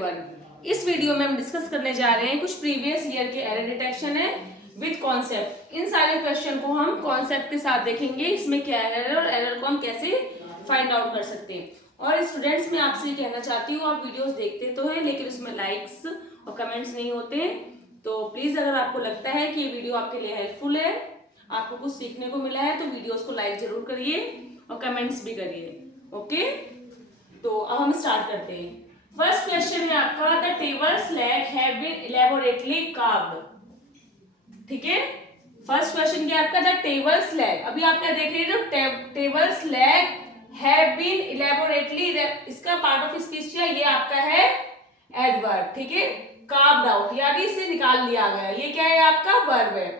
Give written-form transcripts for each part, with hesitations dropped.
Everyone, इस video में हम डिस्कस करने जा रहे हैं कुछ प्रीवियस ईयर के एरर डिटेक्शन है विद कॉन्सेप्ट। इन सारे क्वेश्चन को हम कॉन्सेप्ट के साथ देखेंगे, इसमें क्या एरर और एरर को हम कैसे फाइंड आउट कर सकते हैं। और स्टूडेंट्स मैं आपसे ये कहना चाहती हूँ, आप वीडियोस देखते तो हैं लेकिन उसमें लाइक्स और कमेंट्स नहीं होते, तो प्लीज अगर आपको लगता है कि ये वीडियो आपके लिए हेल्पफुल है, आपको कुछ सीखने को मिला है, तो वीडियोस को लाइक जरूर करिए और कमेंट्स भी करिए। ओके, तो अब हम स्टार्ट करते हैं। फर्स्ट क्वेश्चन है आपका, the tables leg have been elaborately carved. ठीक है, फर्स्ट क्वेश्चन क्या है आपका, द टेबल्स लेग। अभी आप क्या देख रहे हो, टेबल्स लेग हैव बीन इलैबोरेटली, इसका पार्ट ऑफ स्पीच क्या है, ये आपका है एडवर्ब। ठीक है, कार्व्ड आउट यानी इसे निकाल लिया गया, ये क्या है आपका वर्ब है।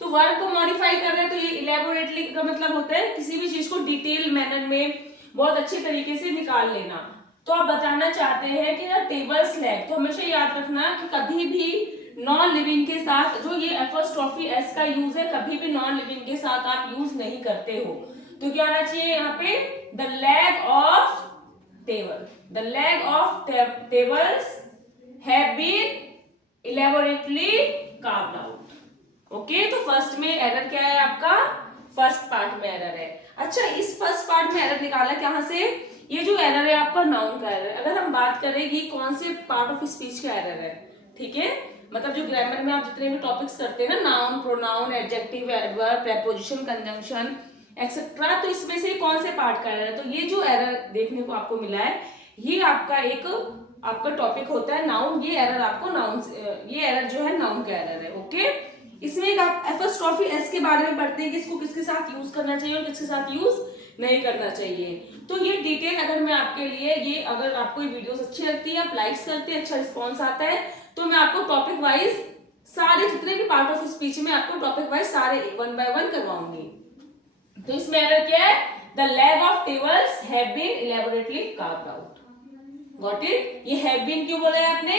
तो वर्ब को मॉडिफाई कर रहे हैं, तो ये इलैबोरेटली का मतलब होता है किसी भी चीज को डिटेल मैनर में बहुत अच्छे तरीके से निकाल लेना। तो आप बताना चाहते हैं कि टेबल्स लेग, तो हमेशा याद रखना कि कभी भी नॉन लिविंग के साथ, जो ये एपोस्ट्रोफी एस का यूज है, कभी भी नॉन लिविंग के साथ आप यूज नहीं करते हो। तो क्या आना चाहिए यहाँ पे, the leg of table, the leg of tables have been elaborately carved out. Okay, तो फर्स्ट में एरर क्या है आपका, फर्स्ट पार्ट में एरर है। अच्छा, इस फर्स्ट पार्ट में एरर निकाला कहां से, ये जो एरर है आपका नाउन का एरर। अगर हम बात करें कि कौन से पार्ट ऑफ स्पीच का एरर है, ठीक है, मतलब जो ग्रामर में आप जितने भी टॉपिक्स करते हैं ना, noun, pronoun, adjective, adverb, preposition, conjunction etcetera, तो इसमें से कौन से पार्ट का एरर है। तो ये जो एरर देखने को आपको मिला है, ये आपका एक आपका टॉपिक होता है नाउन। ये एरर आपको नाउन, ये एरर जो है नाउन का एरर है। ओके, इसमें एक आप एपोस्ट्रोफी एस के बारे में पढ़ते हैं कि इसको किसके साथ यूज करना चाहिए और किसके साथ यूज नहीं करना चाहिए। तो ये डिटेल अगर मैं आपके लिए, ये अगर आपको ये वीडियोस अच्छी लगती है, आप लाइक्स करते हैं, अच्छा रिस्पॉन्स आता है, तो मैं आपको टॉपिक वाइज सारे जितने भी पार्ट ऑफ स्पीच में आपको टॉपिक वाइज सारे 1 by 1 करवाऊंगी। तो इसमें एरर क्या है, the leg of tables have been elaborately carved out. Got it, ये हैव बीन क्यों बोला है आपने,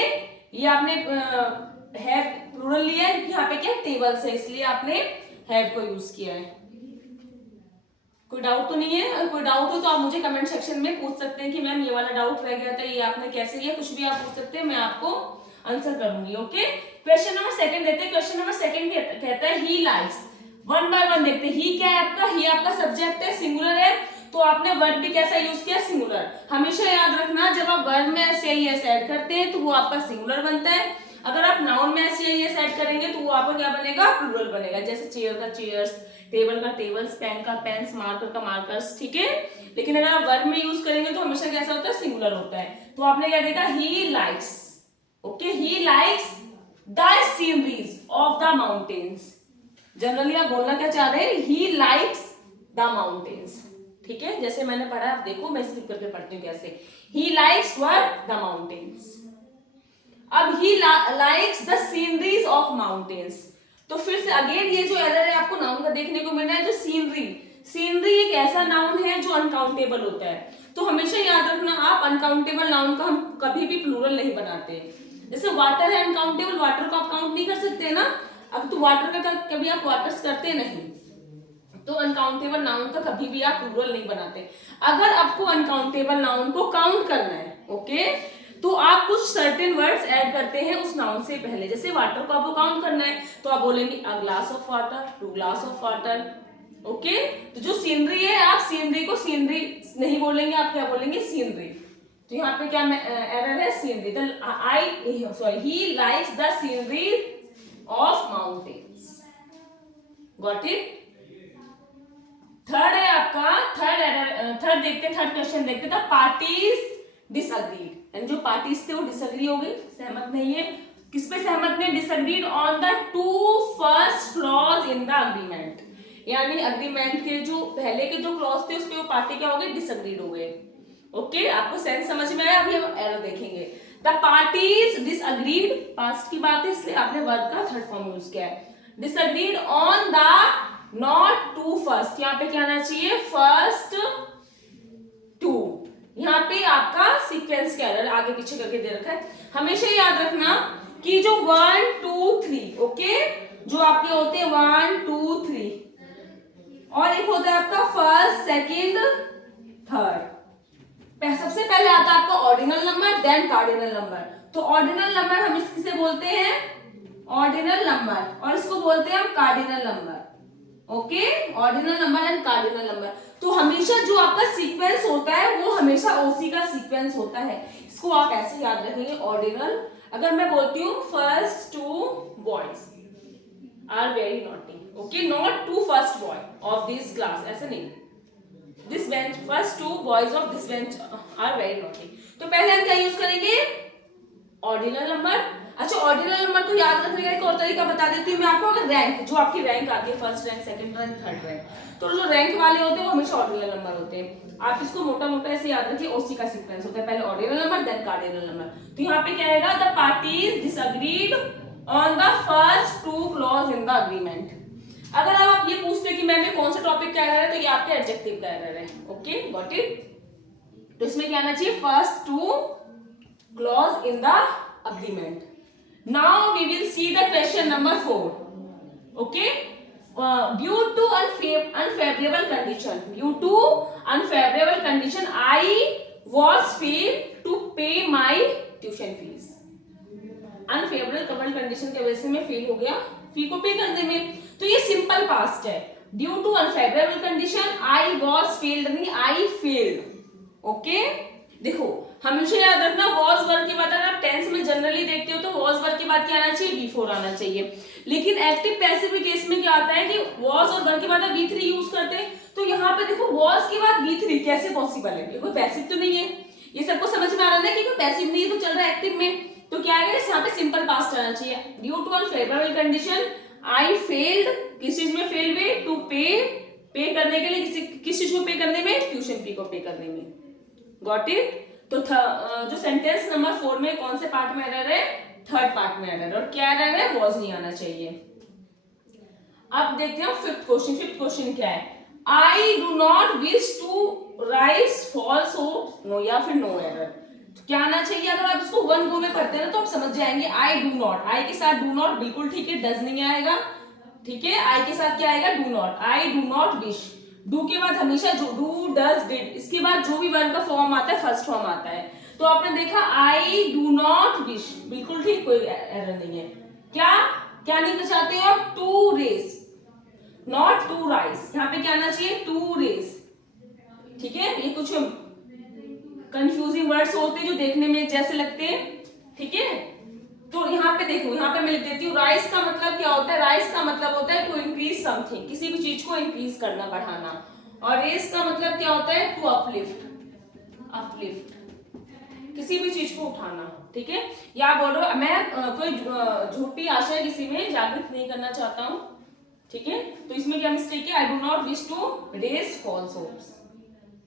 ये आपने हैव प्लूरल लिया है क्योंकि यहाँ पे क्या टेबल्स है, इसलिए आपने हैव को यूज किया है। कोई डाउट तो नहीं है? अगर कोई डाउट हो तो आप मुझे कमेंट सेक्शन में पूछ सकते हैं कि मैम ये वाला डाउट रह गया था, ये आपने कैसे लिया, कुछ भी आप पूछ सकते हैं, मैं आपको आंसर करूंगी। ओके, क्वेश्चन नंबर सेकंड देते हैं। क्वेश्चन नंबर सेकंड कहता है ही लाइक्स। 1 by 1 देखते हैं। ही क्या है आपका, ही आपका सब्जेक्ट है, सिंगुलर है, तो आपने वर्ब भी कैसा यूज किया, सिंगुलर। हमेशा याद रखना, जब आप वर्ब में एस या एस ऐड करते हैं तो वो आपका सिंगुलर बनता है। अगर आप नाउन में एस या एस ऐड करेंगे तो वो आपका क्या बनेगा, प्लूरल बनेगा। जैसे चेयर का चेयर्स, टेबल का टेबल्स, पेन का पेन्स, मार्कर का मार्कर्स। ठीक है, लेकिन अगर आप वर्ब में यूज करेंगे तो हमेशा कैसा होता है, सिंगुलर होता है। तो आपने क्या देखा, he likes. Okay, he likes the sceneries of the mountains. Generally आप बोलना क्या चाह रहे हैं, ही लाइक्स द माउंटेन्स। ठीक है, जैसे मैंने पढ़ा, आप देखो मैं स्किप करके पढ़ती हूँ कैसे। He likes what, the mountains. अब he likes the sceneries of mountains. तो फिर से अगेन ये जो एरर है आपको नाउन का देखने को मिल रहा है, जो सीनरी, सीनरी एक ऐसा नाउन है जो अनकाउंटेबल होता है। तो हमेशा याद रखना, आप अनकाउंटेबल नाउन का हम कभी भी प्लूरल नहीं बनाते। जैसे वाटर है अनकाउंटेबल, वाटर को आप काउंट नहीं कर सकते ना। अब तो वाटर का कभी आप वाटर्स करते नहीं, तो अनकाउंटेबल नाउन का कभी भी आप प्लूरल नहीं बनाते। अगर आपको अनकाउंटेबल नाउन को काउंट करना है, ओके, तो आप कुछ सर्टेन वर्ड्स ऐड करते हैं उस नाउन से पहले। जैसे वाटर को आपको काउंट करना है तो आप बोलेंगे a glass of water, 2 glass of water. Okay, तो जो सीनरी है, आप सीनरी को सीनरी नहीं बोलेंगे, आप क्या बोलेंगे, सीनरी। तो यहाँ पे क्या एरर है, scenery. He likes the scenery of mountains. Got it. Third है आपका, थर्ड एरर, थर्ड देखते, थर्ड क्वेश्चन देखते, द पार्टीज डिसएग्रीड। यानी जो पार्टीज थे वो डिसएग्री हो गई, सहमत नहीं है। किस पे सहमत नहीं, disagreed on the 2 first clause in the agreement. यानी अग्रीमेंट के जो पहले के जो क्लॉज थे उस पे वो पार्टी क्या हो गई, डिसएग्रीड हो गए। ओके, आपको सेंस समझ में आया? अभी हम एरर देखेंगे। द पार्टीज डिसएग्रीड, पास्ट की बात है इसलिए आपने वर्ब का थर्ड फॉर्म यूज किया है। Disagreed on the not 2 first, यहाँ पे क्या आना चाहिए, फर्स्ट 2। यहाँ पे आपका सीक्वेंस का एरर आगे पीछे करके दे रखा है। हमेशा याद रखना कि जो 1 2 3, ओके, जो आपके होते हैं 1 2 3, और एक होता है आपका फर्स्ट, सेकंड, थर्ड। सबसे पहले आता है आपका ordinal number, then cardinal number. तो ऑर्डिनल नंबर हम किसे बोलते हैं, ऑर्डिनल नंबर, और इसको बोलते हैं हम cardinal number. Okay, ordinal number and cardinal number. तो हमेशा जो आपका सीक्वेंस होता है वो हमेशा ओसी का सीक्वेंस होता है, इसको आप ऐसे याद रखेंगे ऑर्डिनल। अगर मैं बोलती हूँ first two boys are very naughty, okay, not two first boy of this class, ऐसे नहीं, this bench, first two boys of this bench are very naughty. तो पहले हम क्या यूज करेंगे, ऑर्डिनल नंबर। अच्छा, ऑर्डिनल नंबर को याद रखने का एक और तरीका बता देती हूँ मैं आपको। अगर रैंक, जो आपकी रैंक आती है, first rank, second rank, third rank, तो जो रैंक वाले होते हैं वो हमेशा ऑर्डिनल नंबर होते हैं। आप इसको मोटा मोटा ऐसे याद रखिए, ओसी का सीक्वेंस होता है, पहले ordinal number then cardinal number. तो यहाँ पे क्या आएगा, the parties disagreed on the first two clause in the agreement. अगर आप ये पूछते हैं कि मैम ये कौन सा टॉपिक का एरर है, तो ये आपके एडजेक्टिव का एरर है। Okay, got it. तो इसमें क्या आना चाहिए, first two clause in the agreement. Now we will see the question number 4. Okay, due to unfavorable condition, I was failed to pay my tuition fees. Unfavourable condition की वजह से मैं fail हो गया फी को पे करने में। तो ये सिंपल पास्ट है, due to unfavourable condition I was failed, नहीं आई फेल्ड। ओके, देखो हमेशा याद रखना, वॉज वर्ब के बाद अगर आप टेंस में जनरली देखते हो तो वॉज वर्ब के बाद क्या आना चाहिए, बी4 आना चाहिए। लेकिन एक्टिव पैसिव के केस में क्या आता है कि वॉज और वर्ब के बाद आप बी3 यूज करते हैं। तो यहाँ पे देखो वॉज के बाद बी3 कैसे पॉसिबल है, ये कोई पैसिव तो नहीं है, ये सबको समझ में आ रहा है कि कोई पैसिव नहीं है तो चल रहा है एक्टिव में। तो क्या आएगा, यहाँ पे सिंपल पास्ट आना चाहिए, due to unfavourable condition I failed, किस चीज में फेल हुए, टू पे करने के लिए, किस चीज को पे करने में, ट्यूशन फी को पे करने में। Got it. तो जो सेंटेंस नंबर 4 में कौन से पार्ट में एरर है, थर्ड पार्ट में एरर, और क्या एरर है, वॉज नहीं आना चाहिए। अब देखते हैं फिफ्थ क्वेश्चन। फिफ्थ क्वेश्चन क्या है, I do not wish to rise false hopes, no या फिर नो एरर। तो क्या आना चाहिए, अगर आप इसको वन गो में पढ़ते हैं ना तो आप समझ जाएंगे। आई डू नॉट, आई के साथ डू नॉट बिल्कुल ठीक है, डज नहीं आएगा, ठीक है। आई के साथ क्या आएगा, do not, I do not wish. Do के बाद हमेशा जो डू डज डिड, इसके बाद जो भी वर्ब का फॉर्म आता है फर्स्ट फॉर्म आता है। तो आपने देखा आई डू नॉट विश, बिल्कुल ठीक, कोई एरर नहीं है। क्या क्या नहीं चाहते हो आप, to raise, not to rise, यहाँ पे क्या आना चाहिए, टू रेस, ठीक है। ये कुछ कंफ्यूजिंग वर्ड्स होते हैं जो देखने में जैसे लगते हैं, ठीक है। तो यहाँ पे देखो, यहाँ पे मैं लिख देती हूँ, राइस का मतलब क्या होता है, राइस का मतलब होता है टू इंक्रीज समथिंग, किसी भी चीज को इंक्रीज करना, बढ़ाना। और रेस का मतलब क्या होता है, टू अपलिफ्ट, अपलिफ्ट, किसी भी चीज को उठाना, ठीक है। या बोलो, मैं कोई झूठी आशा किसी में जागृत नहीं करना चाहता हूँ, ठीक है। तो इसमें क्या मिस्टेक है, I do not wish to raise false hopes.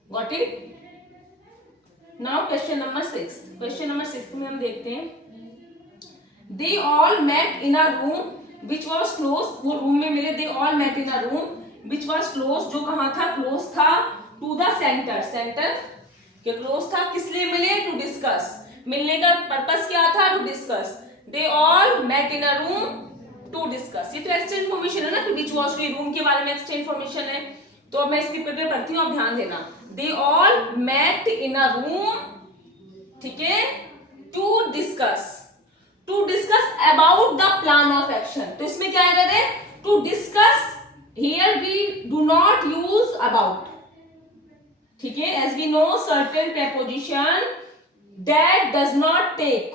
Got it. Now question number 6। Question number 6 में हम देखते हैं, They all met in a room which was closed, वो रूम में मिले, they all met in a room which was closed, जो कहाँ था, close था, to the center, center के close था, किस लिए मिले, to discuss, मिलने का पर्पस क्या था, to discuss, they all met in a room to discuss। ये तो एक्स्ट्रा इन्फॉर्मेशन है ना कि which was, रूम के बारे में एक्स्ट्रा इन्फॉर्मेशन है। तो अब मैं इसकी प्रिपेयर करती हूँ, आप ध्यान देना, they all met in a room, ठीक है, to discuss, to discuss about the plan of action. तो इसमें क्या एरर है, to discuss, here we do not use about, ठीक है। As we know certain preposition that does not take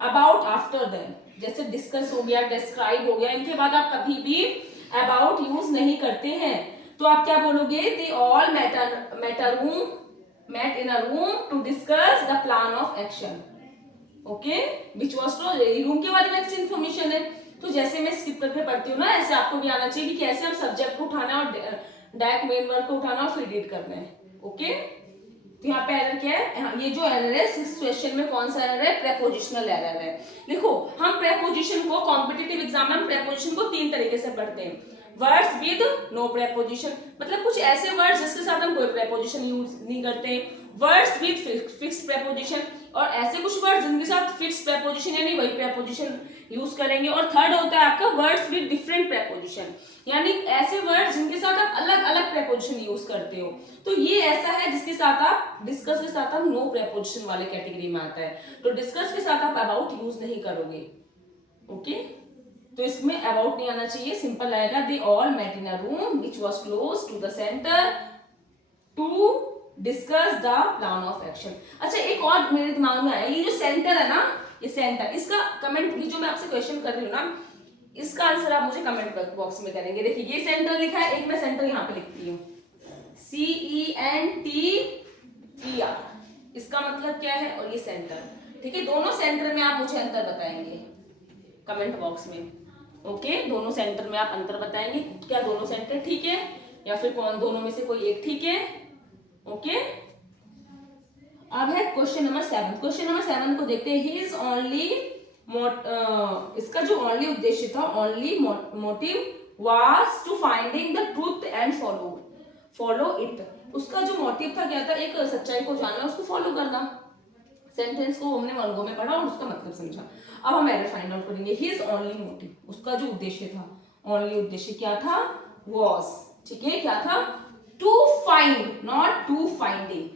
about after them, जैसे discuss हो गया, describe हो गया, इनके बाद आप कभी भी अबाउट यूज नहीं करते हैं। तो आप क्या बोलोगे, they all met in a room to discuss the plan of action, okay, which was to, room के बारे में अच्छी इन्फॉर्मेशन है। तो जैसे मैं स्किप करके पढ़ती हूँ ना, ऐसे आपको भी आना चाहिए कि कैसे हम सब्जेक्ट को उठाना और डायरेक्ट मेन वर्ड को उठाना और फिर रीड करना है, ओके। तो यहाँ पे एरर क्या है, ये जो एरर है 6th क्वेश्चन में कौन सा एरर है, प्रेपोजिशनल एरर है। देखो हम प्रेपोजिशन को कॉम्पिटिटिव एग्जाम में हम प्रेपोजिशन को 3 तरीके से पढ़ते हैं, वर्ड्स विद नो प्रेपोजिशन, मतलब कुछ ऐसे वर्ड्स जिसके साथ हम कोई प्रेपोजिशन यूज नहीं करते, वर्ड्स विथ फिक्स्ड प्रेपोजिशन, और ऐसे कुछ वर्ड जिनके साथ फिक्स्ड प्रेपोजिशन यानी वही प्रेपोजिशन यूज करेंगे। और थर्ड होता है आपका वर्ड्स विथ डिफरेंट प्रेपोजिशन, यानी ऐसे वर्ड जिनके साथ आप अलग अलग प्रेपोजिशन यूज करते हो। तो ये ऐसा है जिसके साथ आप डिस्कस के साथ आप नो प्रेपोजिशन वाले कैटेगरी में आता है। तो डिस्कस के साथ आप अबाउट यूज नहीं करोगे, ओके। तो इसमें अबाउट नहीं आना चाहिए, सिंपल आएगा they all met in a room which was close to the centre to discuss the plan of action. अच्छा, एक और मेरे दिमाग में आया, ये जो सेंटर है ना, ये सेंटर, इसका कमेंट, ये जो मैं आपसे क्वेश्चन कर रही हूँ ना, इसका आंसर आप मुझे कमेंट बॉक्स में करेंगे। देखिए ये सेंटर लिखा है, एक मैं सेंटर यहाँ पे लिखती हूँ CENTER, इसका मतलब क्या है, और ये सेंटर, ठीक है। दोनों सेंटर में आप मुझे अंतर बताएंगे कमेंट बॉक्स में, ओके। दोनों सेंटर में आप अंतर बताएंगे, क्या दोनों सेंटर ठीक है या फिर कौन दोनों में से कोई एक ठीक है, ओके। अब है क्वेश्चन नंबर 7। क्वेश्चन नंबर 7 को देखते हैं। ही इज ओनली, इसका जो ओनली उद्देश्य था, only motive was to finding the truth and follow it. उसका जो मोटिव था क्या था, एक सच्चाई को जानना, उसको फॉलो करना। सेंटेंस को हमने वर्गों में पढ़ा और उसका मतलब समझा। अब हम एरर फाइंड आउट करेंगे। हिज ओनली मोटिव, उसका जो उद्देश्य था, ओनली उद्देश्य क्या था, वॉज, ठीक है, क्या था, to find, not to finding,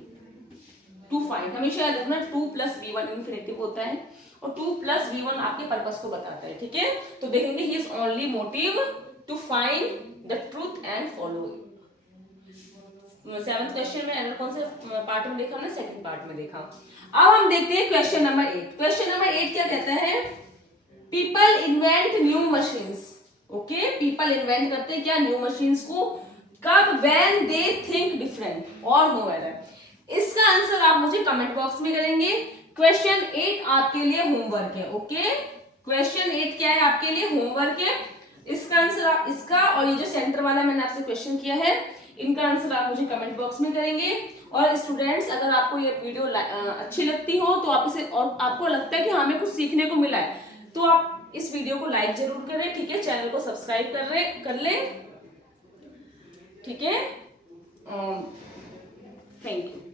to find. हमेशा याद रखना 2 + V1 इन्फिनेटिव होता है और 2 + V1 आपके पर्पस को बताता है, ठीक है। तो देखेंगे his only motive to find the truth and follow it. 7th question में एरर कौन से पार्ट में देखा हमने, सेकंड पार्ट में देखा। अब हम देखते हैं क्वेश्चन नंबर 8। क्वेश्चन नंबर 8 क्या कहता है, people invent new machines, okay. People invent करते हैं क्या, न्यू मशीन्स को, कब, व्हेन दे थिंक डिफरेंट और नो एरर। इसका आंसर आप मुझे कमेंट बॉक्स में करेंगे। क्वेश्चन 8 आपके लिए होमवर्क है, ओके। क्वेश्चन 8 क्या है, आपके लिए होमवर्क है। इसका आंसर, इसका और ये जो सेंटर वाला मैंने आपसे क्वेश्चन किया है, इनका आंसर आप मुझे कमेंट बॉक्स में करेंगे। और स्टूडेंट्स, अगर आपको ये वीडियो अच्छी लगती हो तो आप इसे, और आपको लगता है कि हमें कुछ सीखने को मिला है, तो आप इस वीडियो को लाइक जरूर करें, ठीक है। चैनल को सब्सक्राइब कर ले, ठीक है। Thank you.